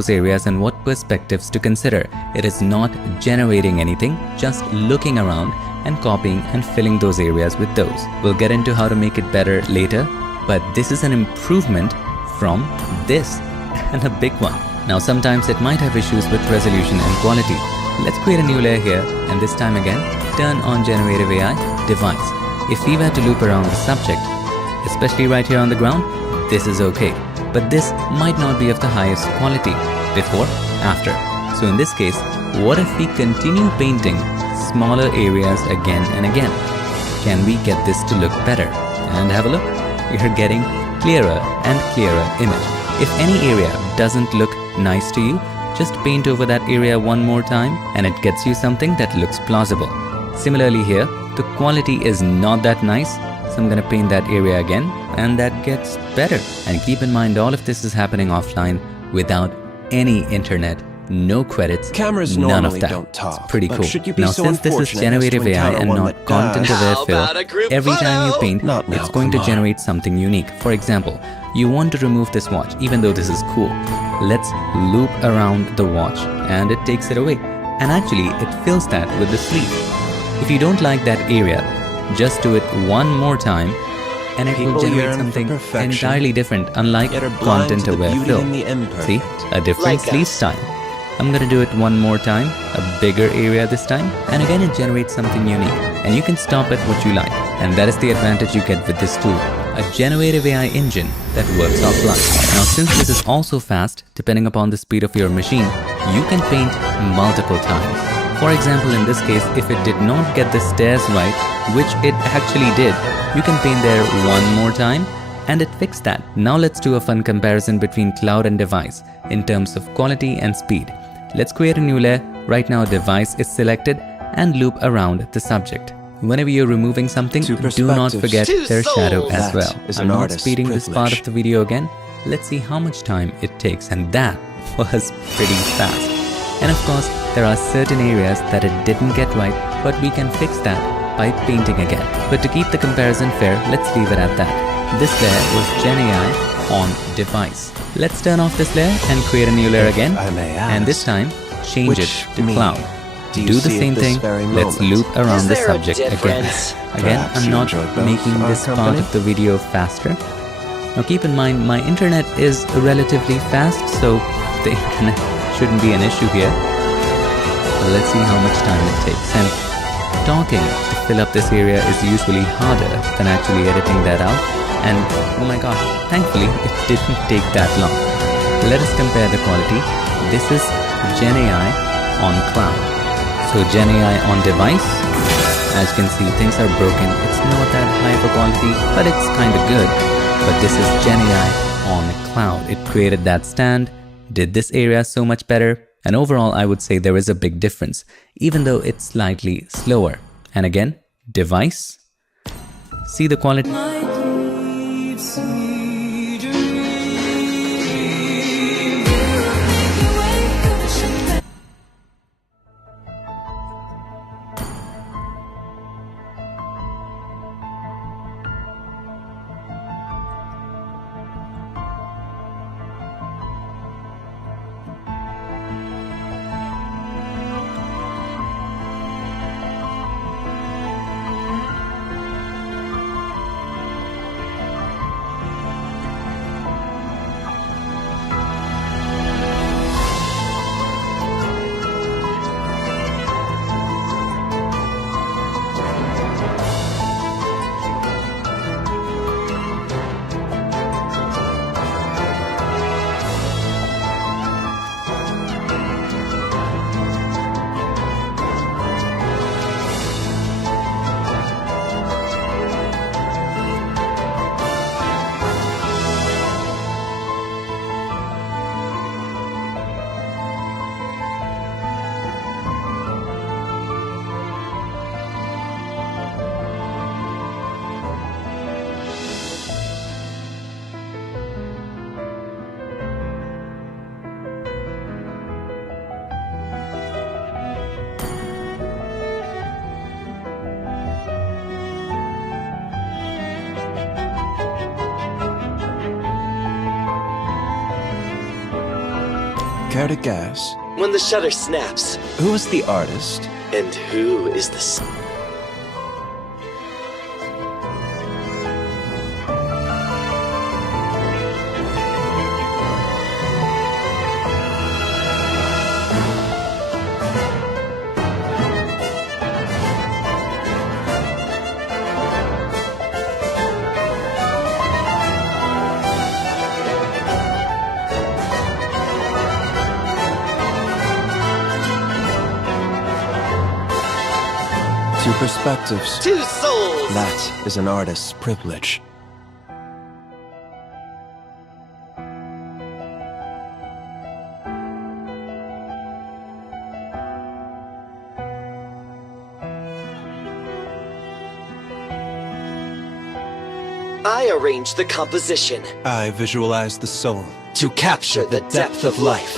those areas and what perspectives to consider. It is not generating anything, just looking around and copying and filling those areas with those. We'll get into how to make it better later, but this is an improvement from this and a big one. Now sometimes it might have issues with resolution and quality. Let's create a new layer here, and this time again, turn on Generative AI Device. If we were to loop around the subject, especially right here on the ground, this is okay. But this might not be of the highest quality. Before, after. So in this case, what if we continue painting smaller areas again and again? Can we get this to look better? And have a look. You're getting clearer and clearer image. If any area doesn't look nice to you, just paint over that area one more time and it gets you something that looks plausible. Similarly here, the quality is not that nice, so I'm gonna paint that area again and that gets better. And keep in mind, all of this is happening offline without any internet, no credits, Cameras none of normally that. don't talk, It's pretty but cool. should you be Now so since this is unfortunate as to generative AI encounter and one not that does? content-aware How fill, about a group every time you photo? paint, Not now, it's going to come on. generate something unique. For example, you want to remove this watch, even though this is cool. Let's loop around the watch and it takes it away. And actually, it fills that with the sleeve. If you don't like that area, just do it one more time and it will People generate yearn for something perfection, entirely different, unlike yet are blind to the content-aware beauty fill. in the imperfect. See? A different Like sleeve us. style. I'm gonna do it one more time, a bigger area this time, and again it generates something unique. And you can stop at what you like. And that is the advantage you get with this tool. A generative AI engine that works offline. Now since this is also fast, depending upon the speed of your machine, you can paint multiple times. For example, in this case, if it did not get the stairs right, which it actually did, you can paint there one more time and it fixed that. Now let's do a fun comparison between cloud and device in terms of quality and speed. Let's create a new layer. Right now device is selected and loop around the subject. Whenever you're removing something, Two do not perspectives. forget Two their shadow souls. as That well. is I'm an not artist's speeding this part privilege. of the video again. Let's see how much time it takes, and that was pretty fast. And of course, there are certain areas that it didn't get right, but we can fix that by painting again. But to keep the comparison fair, let's leave it at that. This layer was Gen AI on device. Let's turn off this layer and create a new layer again. I may And this ask, time, change it which to me cloud. do you Do the see at same this thing. very Let's moment? loop around Is the there a subject again. difference? Again, Perhaps I'm you not enjoy both making our this part company? of the video faster. Now keep in mind, my internet is relatively fast, so the internet shouldn't be an issue here. But let's see how much time it takes. And talking to fill up this area is usually harder than actually editing that out. And oh my gosh, thankfully it didn't take that long. Let us compare the quality. This is Gen AI on cloud. So Gen AI on device, as you can see, things are broken. It's not that high of a quality, but it's kind of good. But this is Gen AI on cloud. It created that stand, did this area so much better. And overall, I would say there is a big difference, even though it's slightly slower. And again, device. See the quality. Care to guess? When the shutter snaps, Who is the artist? and who is the Two perspectives. two souls? That is an artist's privilege. I arrange the composition I visualize the soul. to capture the depth of life.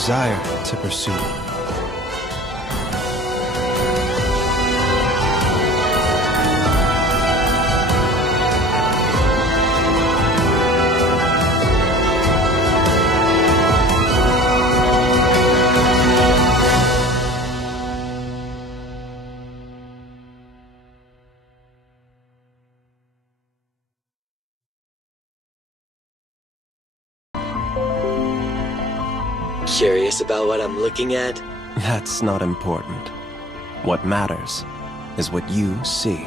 desire to pursue. Curious about what I'm looking at? That's not important. What matters is what you see.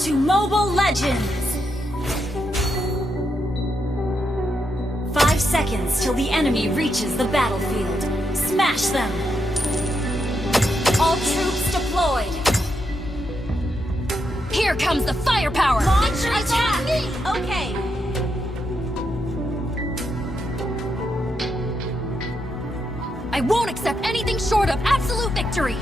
To Mobile Legends! 5 seconds till the enemy reaches the battlefield. Smash them! All troops deployed! Here comes the firepower! Launch attack! Okay! I won't accept anything short of absolute victory!